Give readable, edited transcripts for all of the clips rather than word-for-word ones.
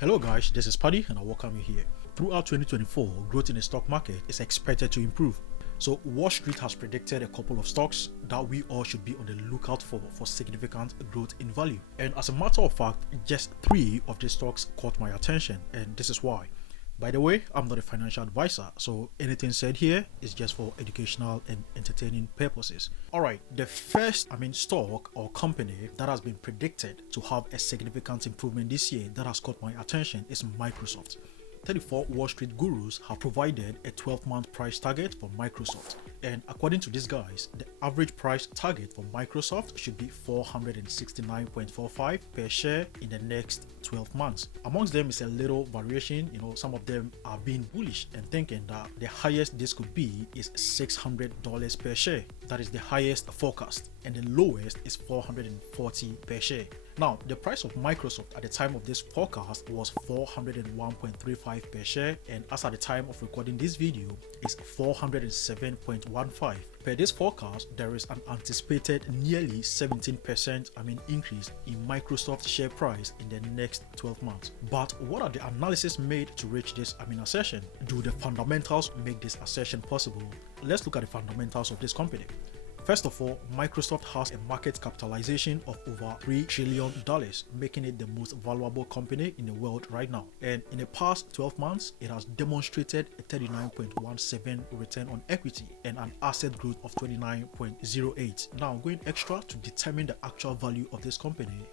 Hello guys, this is Paddy and I welcome you here. Throughout 2024, growth in the stock market is expected to improve. So Wall Street has predicted a couple of stocks that we all should be on the lookout for significant growth in value. And as a matter of fact, just 3 of these stocks caught my attention, and this is why. By the way, I'm not a financial advisor, so anything said here is just for educational and entertaining purposes. Alright, the first stock or company that has been predicted to have a significant improvement this year that has caught my attention is Microsoft. 34 Wall Street gurus have provided a 12-month price target for Microsoft, and according to these guys, the average price target for Microsoft should be $469.45 per share in the next 12 months. Amongst them is a little variation. Some of them are being bullish and thinking that the highest this could be is $600 per share. That is the highest forecast, and the lowest is $440 per share. Now, the price of Microsoft at the time of this forecast was $401.35 per share, and as at the time of recording this video is $407.15. Per this forecast, there is an anticipated nearly 17% increase in Microsoft share price in the next 12 months. But what are the analysis made to reach this assertion? Do the fundamentals make this assertion possible? Let's look at the fundamentals of this company. First of all, Microsoft has a market capitalization of over $3 trillion, making it the most valuable company in the world right now. And in the past 12 months, it has demonstrated a 39.17 return on equity and an asset growth of 29.08. Now, going extra to determine the actual value of this company,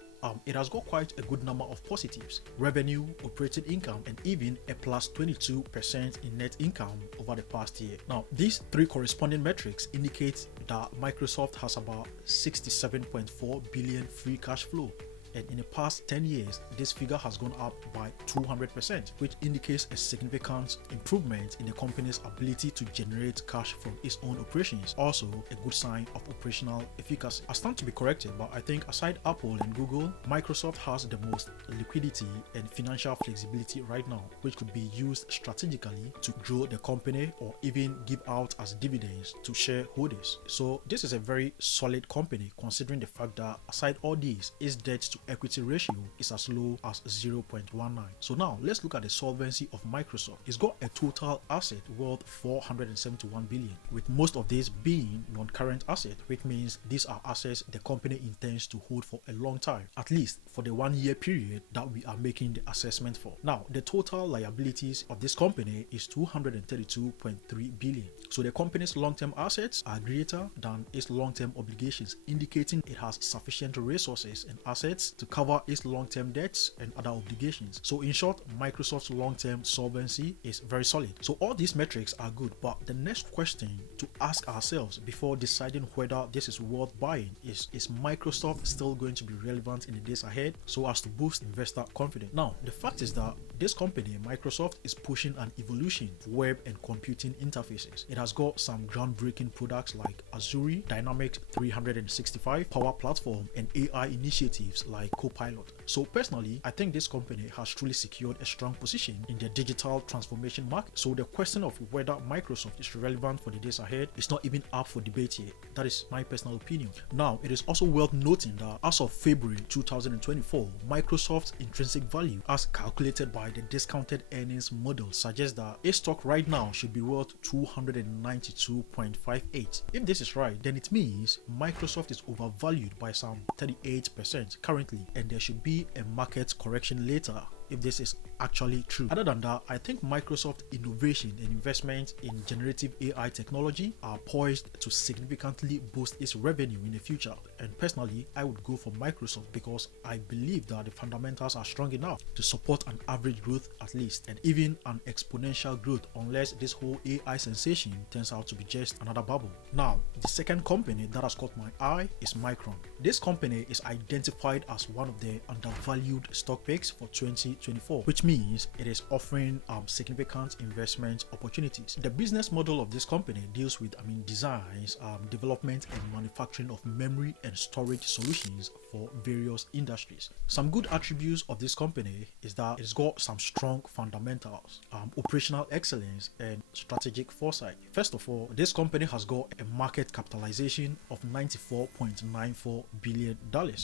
it has got quite a good number of positives: revenue, operating income, and even a plus 22% in net income over the past year. Now, these 3 corresponding metrics indicate that Microsoft has about 67.4 billion free cash flow. And in the past 10 years, this figure has gone up by 200%, which indicates a significant improvement in the company's ability to generate cash from its own operations. Also, a good sign of operational efficacy. I stand to be corrected, but I think aside Apple and Google, Microsoft has the most liquidity and financial flexibility right now, which could be used strategically to grow the company or even give out as dividends to shareholders. So this is a very solid company, considering the fact that aside all these, its debt to equity ratio is as low as 0.19. So now let's look at the solvency of Microsoft. It's got a total asset worth 471 billion, with most of these being non-current assets, which means these are assets the company intends to hold for a long time, at least for the 1-year period that we are making the assessment for. Now, the total liabilities of this company is 232.3 billion. So the company's long-term assets are greater than its long-term obligations, indicating it has sufficient resources and assets to cover its long-term debts and other obligations. So in short, Microsoft's long-term solvency is very solid. So all these metrics are good, but the next question to ask ourselves before deciding whether this is worth buying is Microsoft still going to be relevant in the days ahead so as to boost investor confidence? Now, the fact is that this company, Microsoft, is pushing an evolution of web and computing interfaces. It has got some groundbreaking products like Azure, Dynamics 365, Power Platform, and AI initiatives like Copilot. So personally, I think this company has truly secured a strong position in the digital transformation market. So the question of whether Microsoft is relevant for the days ahead is not even up for debate here. That is my personal opinion. Now, it is also worth noting that as of February 2024, Microsoft's intrinsic value, as calculated by the discounted earnings model, suggests that a stock right now should be worth 292.58. If this is right, then it means Microsoft is overvalued by some 38% currently, and there should be a market correction later if this is actually true. Other than that, I think Microsoft innovation and investment in generative AI technology are poised to significantly boost its revenue in the future. And personally, I would go for Microsoft because I believe that the fundamentals are strong enough to support an average growth at least, and even an exponential growth, unless this whole AI sensation turns out to be just another bubble. Now, the second company that has caught my eye is Micron. This company is identified as one of the undervalued stock picks for 2024, which means it is offering significant investment opportunities. The business model of this company deals with designs, development and manufacturing of memory and storage solutions for various industries. Some good attributes of this company is that it's got some strong fundamentals, operational excellence, and strategic foresight. First of all, this company has got a market capitalization of $94.94 billion,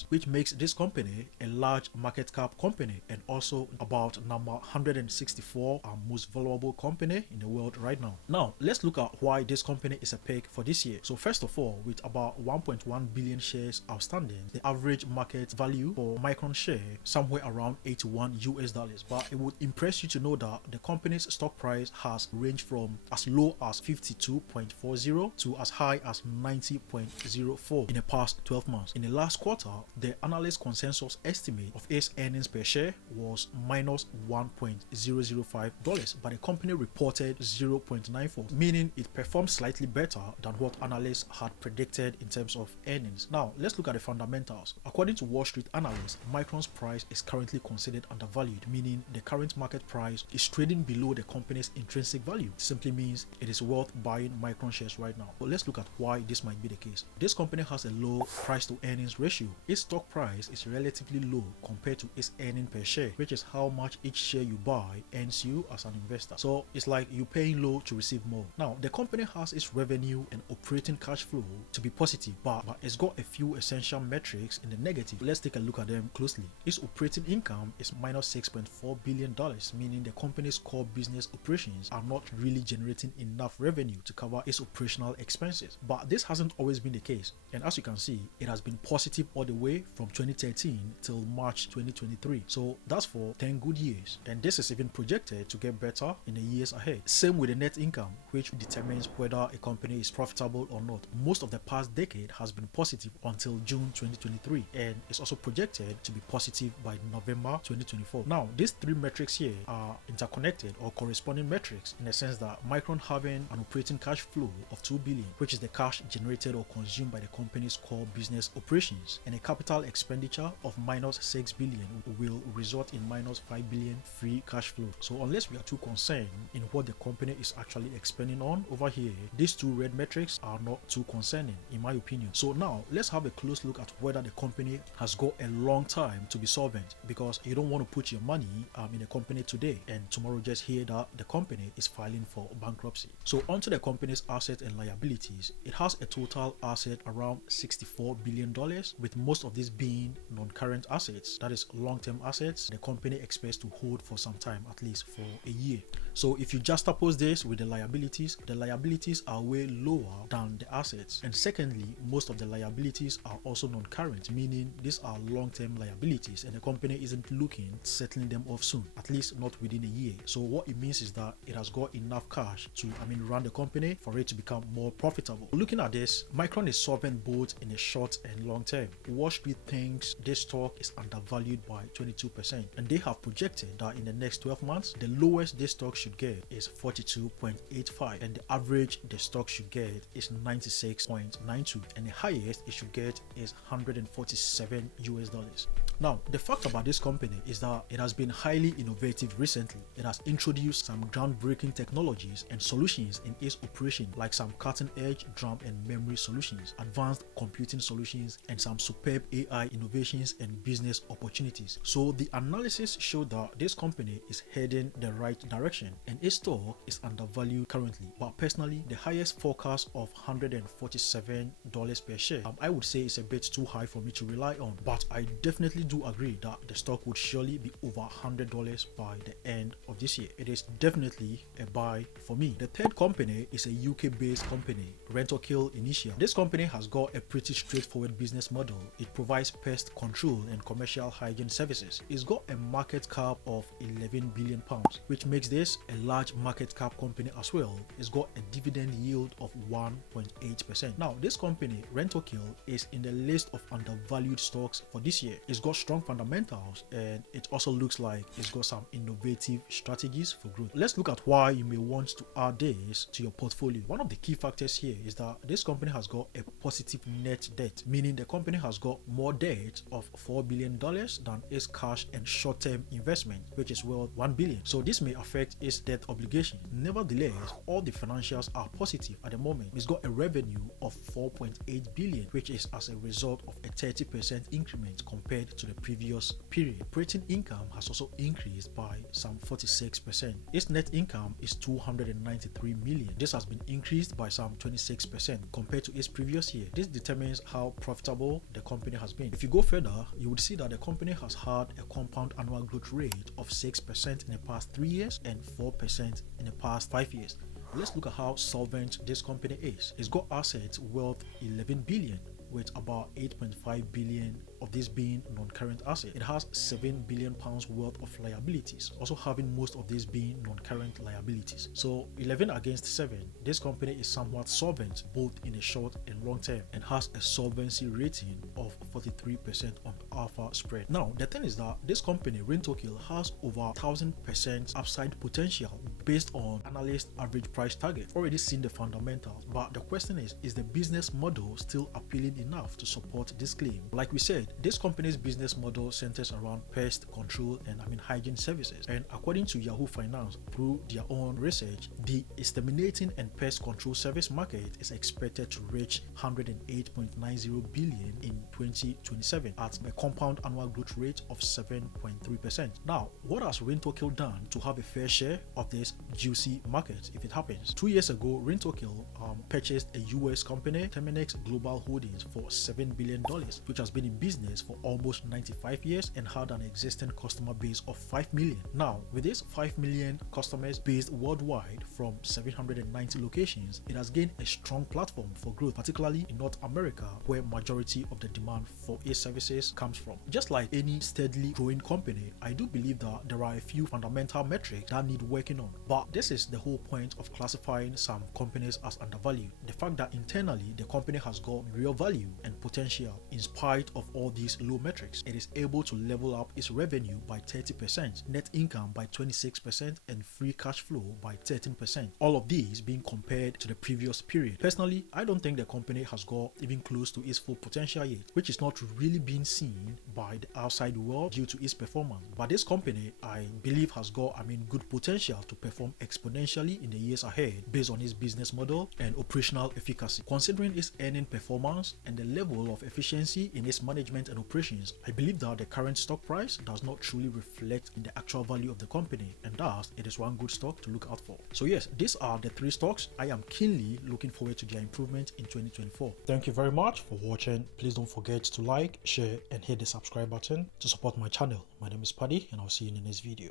which makes this company a large market cap company and also also about number 164 most valuable company in the world right now. Now, let's look at why this company is a pick for this year. So first of all, with about 1.1 billion shares outstanding, the average market value for Micron share somewhere around $81. But it would impress you to know that the company's stock price has ranged from as low as 52.40 to as high as 90.04 in the past 12 months. In the last quarter, the analyst consensus estimate of its earnings per share was minus $1.005, but the company reported 0.94, meaning it performed slightly better than what analysts had predicted in terms of earnings. Now, let's look at the fundamentals. According to Wall Street analysts, Micron's price is currently considered undervalued, meaning the current market price is trading below the company's intrinsic value. It simply means it is worth buying Micron shares right now. But let's look at why this might be the case. This company has a low price to earnings ratio. Its stock price is relatively low compared to its earning per share, which is how much each share you buy earns you as an investor. So it's like you paying low to receive more. Now, the company has its revenue and operating cash flow to be positive, but it's got a few essential metrics in the negative. Let's take a look at them closely. Its operating income is minus $6.4 billion, meaning the company's core business operations are not really generating enough revenue to cover its operational expenses. But this hasn't always been the case, and as you can see, it has been positive all the way from 2013 till March 2023. So that's for 10 good years, and this is even projected to get better in the years ahead. Same with the net income, which determines whether a company is profitable or not. Most of the past decade has been positive until June 2023, and it's also projected to be positive by November 2024. Now, these three metrics here are interconnected or corresponding metrics in the sense that Micron having an operating cash flow of $2 billion, which is the cash generated or consumed by the company's core business operations, and a capital expenditure of minus $6 billion will result in minus $5 billion free cash flow. So unless we are too concerned in what the company is actually expending on over here, these two red metrics are not too concerning in my opinion. So now let's have a close look at whether the company has got a long time to be solvent, because you don't want to put your money in a company today and tomorrow just hear that the company is filing for bankruptcy. So onto the company's assets and liabilities. It has a total asset around $64 billion, with most of this being non-current assets, that is long-term assets the company expects to hold for some time, at least for a year. So if you juxtapose this with the liabilities are way lower than the assets. And secondly, most of the liabilities are also non-current, meaning these are long-term liabilities and the company isn't looking at settling them off soon, at least not within a year. So what it means is that it has got enough cash to run the company for it to become more profitable. Looking at this, Micron is solvent both in the short and long term. Wall Street thinks this stock is undervalued by 22%, and they have projected that in the next 12 months, the lowest this stock should get is 42.85, and the average the stock should get is 96.92, and the highest it should get is $147. Now, the fact about this company is that it has been highly innovative recently. It has introduced some groundbreaking technologies and solutions in its operation, like some cutting-edge DRAM and memory solutions, advanced computing solutions, and some superb AI innovations and business opportunities. So the analysis showed that this company is heading the right direction, and its stock is undervalued currently. But personally, the highest forecast of $147 per share, I would say is a bit too high for me to rely on. But I definitely do agree that the stock would surely be over $100 by the end of this year. It is definitely a buy for me. The third company is a UK-based company, Rentokil Initial. This company has got a pretty straightforward business model. It provides pest control and commercial hygiene services. It's got a market cap of £11 billion, which makes this a large market cap company as well. It's got a dividend yield of 1.8%. Now, this company, Rentokil, is in the list of undervalued stocks for this year. It's got strong fundamentals, and it also looks like it's got some innovative strategies for growth. Let's look at why you may want to add this to your portfolio. One of the key factors here is that this company has got a positive net debt, meaning the company has got more debt of $4 billion than its cash and short-term investment, which is worth $1 billion. So this may affect its debt obligation. Nevertheless, all the financials are positive at the moment. It's got a revenue of $4.8 billion, which is as a result of a 30% increment compared to the previous period. Operating income has also increased by some 46%. Its net income is $293 million. This has been increased by some 26% compared to its previous year. This determines how profitable the company has been. If you go further, you would see that the company has had a compound annual growth rate of 6% in the past 3 years and 4% in the past 5 years. Let's look at how solvent this company is. It's got assets worth 11 billion, with about 8.5 billion of this being non-current assets. It has 7 billion pounds worth of liabilities, also having most of this being non-current liabilities. So 11 against 7, this company is somewhat solvent both in the short and long term and has a solvency rating of 43% on alpha spread. Now the thing is that this company, Rentokil, has over 1000% upside potential based on analyst average price target. Already seen the fundamentals, but the question is the business model still appealing enough to support this claim? Like we said, this company's business model centers around pest control and hygiene services, and according to Yahoo Finance, through their own research, the exterminating and pest control service market is expected to reach 108.90 billion in 2027 at a compound annual growth rate of 7.3%. Now, what has Rentokil done to have a fair share of this juicy market if it happens? 2 years ago, Rentokil purchased a US company, Terminex Global Holdings, for $7 billion, which has been in business for almost 95 years and had an existing customer base of 5 million. Now, with these 5 million customers based worldwide from 790 locations, it has gained a strong platform for growth, particularly in North America, where majority of the demand for its services comes from. Just like any steadily growing company, I do believe that there are a few fundamental metrics that need working on. But this is the whole point of classifying some companies as undervalued. The fact that internally the company has got real value and potential in spite of all these low metrics. It is able to level up its revenue by 30%, net income by 26%, and free cash flow by 13%. All of these being compared to the previous period. Personally, I don't think the company has got even close to its full potential yet, which is not really being seen by the outside world due to its performance. But this company, I believe, has got good potential to perform exponentially in the years ahead based on its business model and operational efficacy. Considering its earning performance and the level of efficiency in its management and operations, I believe that the current stock price does not truly reflect in the actual value of the company, and thus it is one good stock to look out for. So yes, these are the 3 stocks I am keenly looking forward to their improvement in 2024. Thank you very much for watching. Please don't forget to like, share, and hit the subscribe button to support my channel. My name is Paddy, and I'll see you in the next video.